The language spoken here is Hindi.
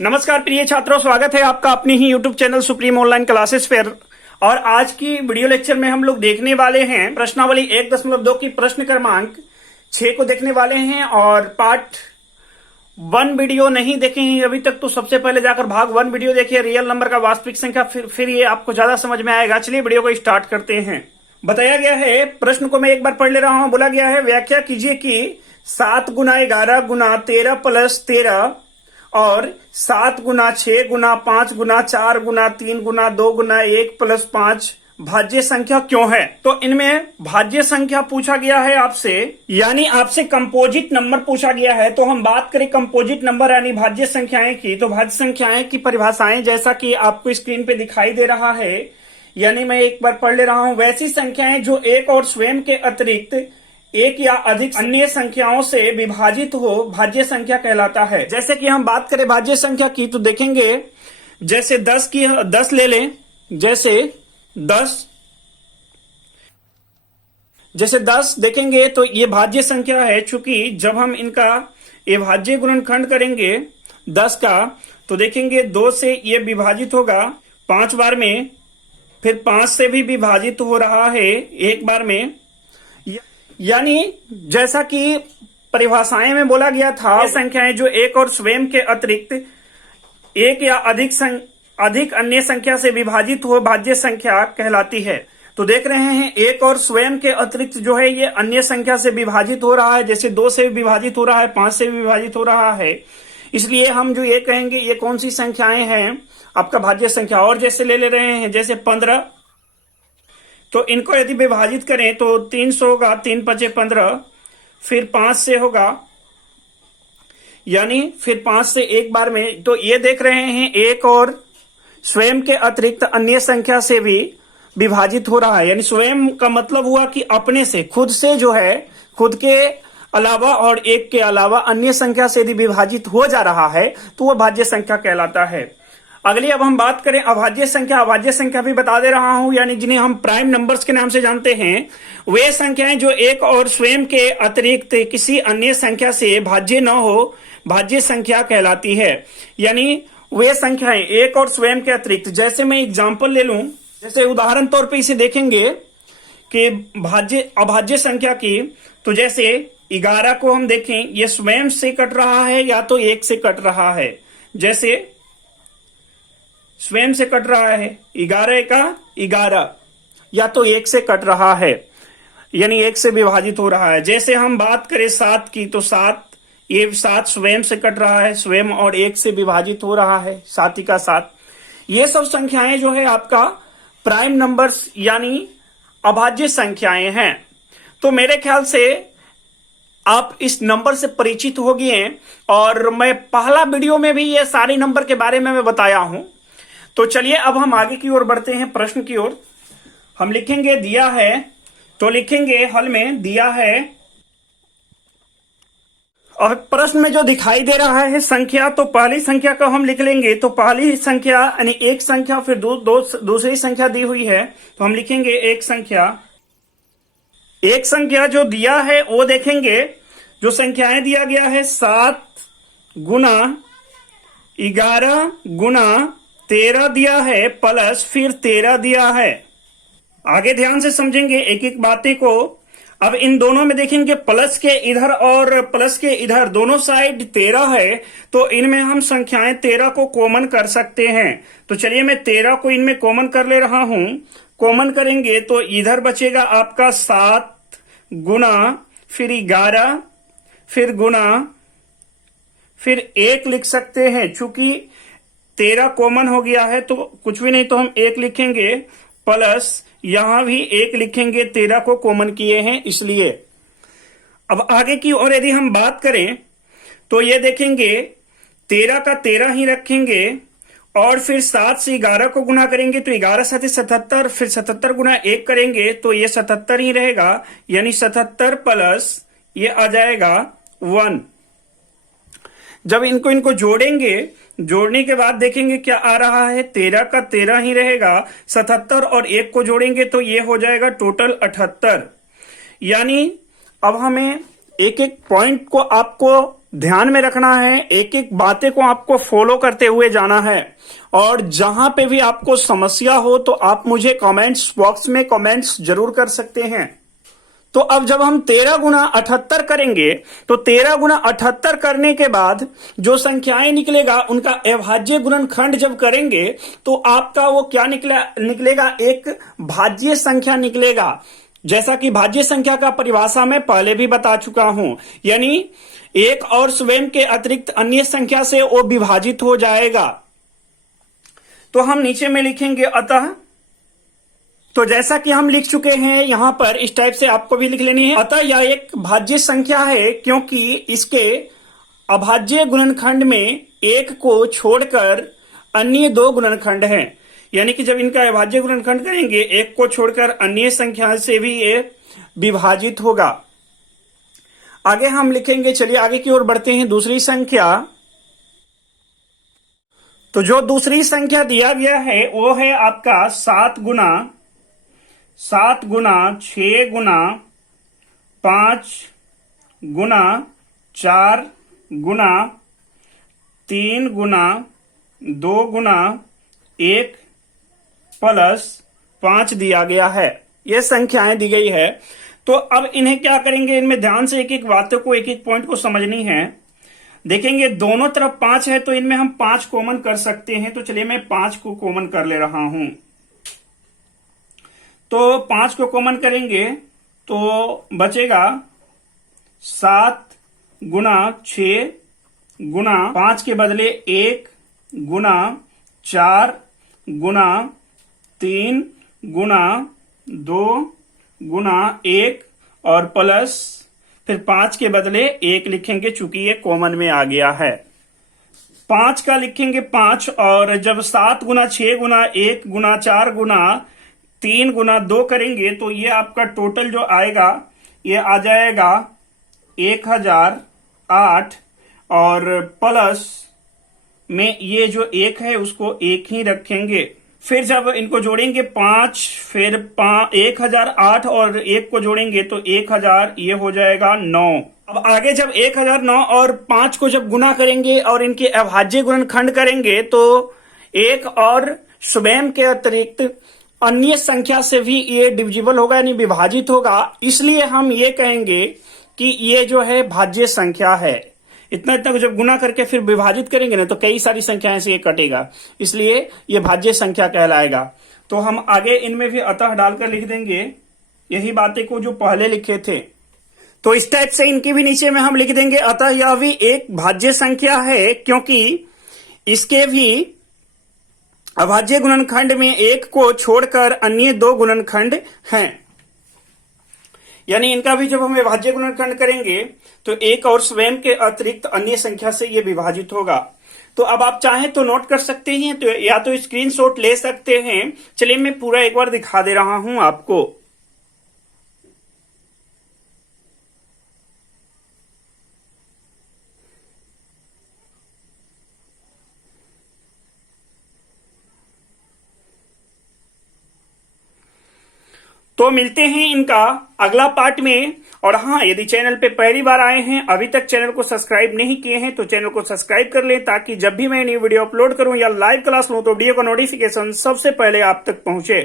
नमस्कार प्रिय छात्रों, स्वागत है आपका अपने ही YouTube channel supreme online classes पर। और आज की वीडियो लेक्चर में हम लोग देखने वाले हैं प्रश्नावली 1.2 की प्रश्न क्रमांक 6 को देखने वाले हैं। और पार्ट 1 वीडियो नहीं देखे हैं अभी तक तो सबसे पहले जाकर भाग 1 वीडियो देखिए, रियल नंबर का वास्तविक संख्या, फिर ये आपको ज्यादा समझ में आएगा। चलिए वीडियो को स्टार्ट करते हैं। बताया गया है, प्रश्न को मैं एक बार पढ़ ले रहा हूं। बोला गया है, व्याख्या कीजिए कि 7 गुना 11 गुना 13 प्लस 13 और 7 गुना 6 गुना 5 गुना 4 गुना 3 गुना 2 गुना 1 प्लस 5 भाज्य संख्या क्यों है। तो इनमें भाज्य संख्या पूछा गया है आपसे, यानी आपसे कंपोजिट नंबर पूछा गया है। तो हम बात करें कंपोजिट नंबर यानी भाज्य संख्याएं की, तो भाज्य संख्याएं की परिभाषाएं जैसा कि आपको स्क्रीन पे दिखाई दे रहा है, यानी मैं एक बार पढ़ ले रहा हूं। वैसी संख्याएं जो एक और स्वयं के अतिरिक्त एक या अधिक अन्य संख्याओं से विभाजित हो भाज्य संख्या कहलाता है। जैसे कि हम बात करें भाज्य संख्या की तो देखेंगे, जैसे 10 ले लें, जैसे 10 देखेंगे तो ये भाज्य संख्या है। चूंकि जब हम इनका ये भाज्य गुणनखंड करेंगे 10 का तो देखेंगे 2 से ये विभाजित होगा 5 बार में, फिर 5 से भी विभाजित हो रहा है एक बार में। यानी जैसा कि परिभाषाएं में बोला गया था, संख्याएं जो एक और स्वयं के अतिरिक्त एक या अधिक अन्य संख्या से विभाजित हो भाज्य संख्या कहलाती है। तो देख रहे हैं, एक और स्वयं के अतिरिक्त जो है ये अन्य संख्या से विभाजित हो रहा है। जैसे 2 से विभाजित हो रहा है, 5 से विभाजित हो रहा है, इसलिए हम जो ये कहेंगे ये कौन सी संख्याएं हैं आपका भाज्य संख्या। और जैसे ले रहे हैं, जैसे 15, तो इनको यदि विभाजित करें तो 300 होगा, 3 5 15, फिर 5 से होगा, यानी फिर 5 से एक बार में। तो ये देख रहे हैं एक और स्वयं के अतिरिक्त अन्य संख्या से भी विभाजित हो रहा है। यानी स्वयं का मतलब हुआ कि अपने से, खुद से जो है, खुद के अलावा और एक के अलावा अन्य संख्या से यदि विभाजित हो जा रहा है तो वह भाज्य संख्या कहलाता है। अगली अब हम बात करें अभाज्य संख्या। अभाज्य संख्या भी बता दे रहा हूं, यानी जिन्हें हम प्राइम नंबर्स के नाम से जानते हैं, वे संख्याएं जो एक और स्वयं के अतिरिक्त किसी अन्य संख्या से भाज्य न हो भाज्य संख्या कहलाती है। यानी वे संख्याएं एक और स्वयं के अतिरिक्त, जैसे मैं एग्जांपल ले लूं, जैसे उदाहरण तौर पे इसे देखेंगे कि अभाज्य संख्या की, तो जैसे 11 को हम देखें, ये स्वयं से कट रहा है या तो 1 से कट रहा है। जैसे स्वयं से कट रहा है 11 का 11, या तो 1 से कट रहा है, यानी 1 से विभाजित हो रहा है। जैसे हम बात करें 7 की, तो 7 स्वयं से कट रहा है, स्वयं और 1 से विभाजित हो रहा है, 7 का 7। ये सब संख्याएं जो है आपका प्राइम नंबर्स यानी अभाज्य संख्याएं हैं। तो मेरे ख्याल से आप इस नंबर से परिचित हो गए हैं, और मैं पहला वीडियो में भी ये सारे नंबर के बारे में मैं बताया हूं। तो चलिए अब हम आगे की ओर बढ़ते हैं, प्रश्न की ओर। हम लिखेंगे दिया है, तो लिखेंगे हल में दिया है, और प्रश्न में जो दिखाई दे रहा है संख्या, तो पहली संख्या को हम लिख लेंगे। तो पहली संख्या यानी एक संख्या, फिर दूसरी संख्या दी हुई है, तो हम लिखेंगे एक संख्या। एक संख्या जो दिया है वो देखेंगे, जो संख्याएं दिया गया है 7 गुना 11 गुना 13 दिया है, प्लस फिर 13 दिया है। आगे ध्यान से समझेंगे एक एक बातें को। अब इन दोनों में देखेंगे प्लस के इधर और प्लस के इधर दोनों साइड 13 है, तो इनमें हम संख्याएं 13 को कॉमन कर सकते हैं। तो चलिए मैं 13 को इनमें कॉमन कर ले रहा हूं। कॉमन करेंगे तो इधर बचेगा आपका 7 गुना फिर 11 फिर गुना फिर 1 लिख सकते हैं। चूंकि 13 कॉमन हो गया है तो कुछ भी नहीं, तो हम 1 लिखेंगे, प्लस यहां भी 1 लिखेंगे, 13 को कॉमन किए हैं इसलिए। अब आगे की और यदि हम बात करें तो ये देखेंगे 13 का 13 ही रखेंगे, और फिर 7 से 11 को गुना करेंगे तो 11 7 77, फिर 77 गुना 1 करेंगे तो ये 77 ही रहेगा, यानी 77 प्लस ये आ जाएगा 1। जब इनको जोड़ेंगे, जोड़ने के बाद देखेंगे क्या आ रहा है, 13 का 13 ही रहेगा, 77 और 1 को जोड़ेंगे तो ये हो जाएगा टोटल 78। यानी अब हमें एक एक पॉइंट को आपको ध्यान में रखना है, एक एक बातें को आपको फॉलो करते हुए जाना है। और जहां पे भी आपको समस्या हो तो आप मुझे कमेंट्स बॉक्स में कमेंट्स जरूर कर सकते हैं। तो अब जब हम 13 गुना 78 करेंगे तो 13 गुना 78 करने के बाद जो संख्याएं निकलेगा उनका अभाज्य गुणनखंड जब करेंगे तो आपका वो क्या निकलेगा, एक भाज्य संख्या निकलेगा। जैसा कि भाज्य संख्या का परिभाषा मैं पहले भी बता चुका हूं, यानी एक और स्वयं के अतिरिक्त अन्य संख्या से वो विभाजित हो जाएगा। तो हम नीचे में लिखेंगे अतः, तो जैसा कि हम लिख चुके हैं यहां पर, इस टाइप से आपको भी लिख लेनी है। अतः यह एक भाज्य संख्या है क्योंकि इसके अभाज्य गुणनखंड में एक को छोड़कर अन्य दो गुणनखंड हैं। यानी कि जब इनका अभाज्य गुणनखंड करेंगे एक को छोड़कर अन्य संख्या से भी ये विभाजित होगा। आगे हम लिखेंगे, चलिए आगे की ओर बढ़ते हैं। दूसरी संख्या, तो जो दूसरी संख्या दिया गया है वो है आपका 7 गुना 6 गुना 5 गुना 4 गुना 3 गुना 2 गुना 1 प्लस 5 दिया गया है। ये संख्याएं दी गई है। तो अब इन्हें क्या करेंगे, इनमें ध्यान से एक एक बातों को, एक एक पॉइंट को समझनी है। देखेंगे दोनों तरफ 5 है तो इनमें हम 5 कॉमन कर सकते हैं। तो चलिए मैं 5 को कॉमन कर ले रहा हूं। तो 5 को कॉमन करेंगे तो बचेगा 7 गुना 6 गुना 5 के बदले 1 गुना 4 गुना 3 गुना 2 गुना 1 और प्लस फिर 5 के बदले 1 लिखेंगे चूंकि ये कॉमन में आ गया है। 5 का लिखेंगे 5 और जब 7 गुना 6 गुना 1 गुना 4 गुना 3 गुना 2 करेंगे तो ये आपका टोटल जो आएगा ये आ जाएगा 1008 और प्लस में ये जो 1 है उसको 1 ही रखेंगे। फिर जब इनको जोड़ेंगे 5 फिर 1008 और 1 को जोड़ेंगे तो 1000, ये हो जाएगा 9। अब आगे जब 1009 और 5 को जब गुना करेंगे और इनके अभाज्य गुणनखंड करेंगे तो एक और स्वयं के अतिरिक्त अन्य संख्या से भी ये डिविजिबल होगा यानी विभाजित होगा। इसलिए हम ये कहेंगे कि ये जो है भाज्य संख्या है। इतना इतना को जब गुना करके फिर विभाजित करेंगे ना तो कई सारी संख्याएं से ये कटेगा, इसलिए ये भाज्य संख्या कहलाएगा। तो हम आगे इनमें भी अतः डालकर लिख देंगे यही बातें को जो पहले लिखे थे। तो इस टाइप से इनके भी नीचे में हम लिख देंगे अतः यह भी एक भाज्य संख्या है क्योंकि इसके भी अभाज्य गुणनखंड में एक को छोड़कर अन्य दो गुणनखंड हैं। यानी इनका भी जब हम अभाज्य गुणनखंड करेंगे तो एक और स्वयं के अतिरिक्त अन्य संख्या से ये विभाजित होगा। तो अब आप चाहें तो नोट कर सकते हैं तो या तो स्क्रीनशॉट ले सकते हैं। चलिए मैं पूरा एक बार दिखा दे रहा हूं आपको। तो मिलते हैं इनका अगला पार्ट में। और हाँ, यदि चैनल पे पहली बार आए हैं, अभी तक चैनल को सब्सक्राइब नहीं किए हैं तो चैनल को सब्सक्राइब कर लें ताकि जब भी मैं न्यू वीडियो अपलोड करूं या लाइव क्लास लूं तो वीडियो का नोटिफिकेशन सबसे पहले आप तक पहुंचे।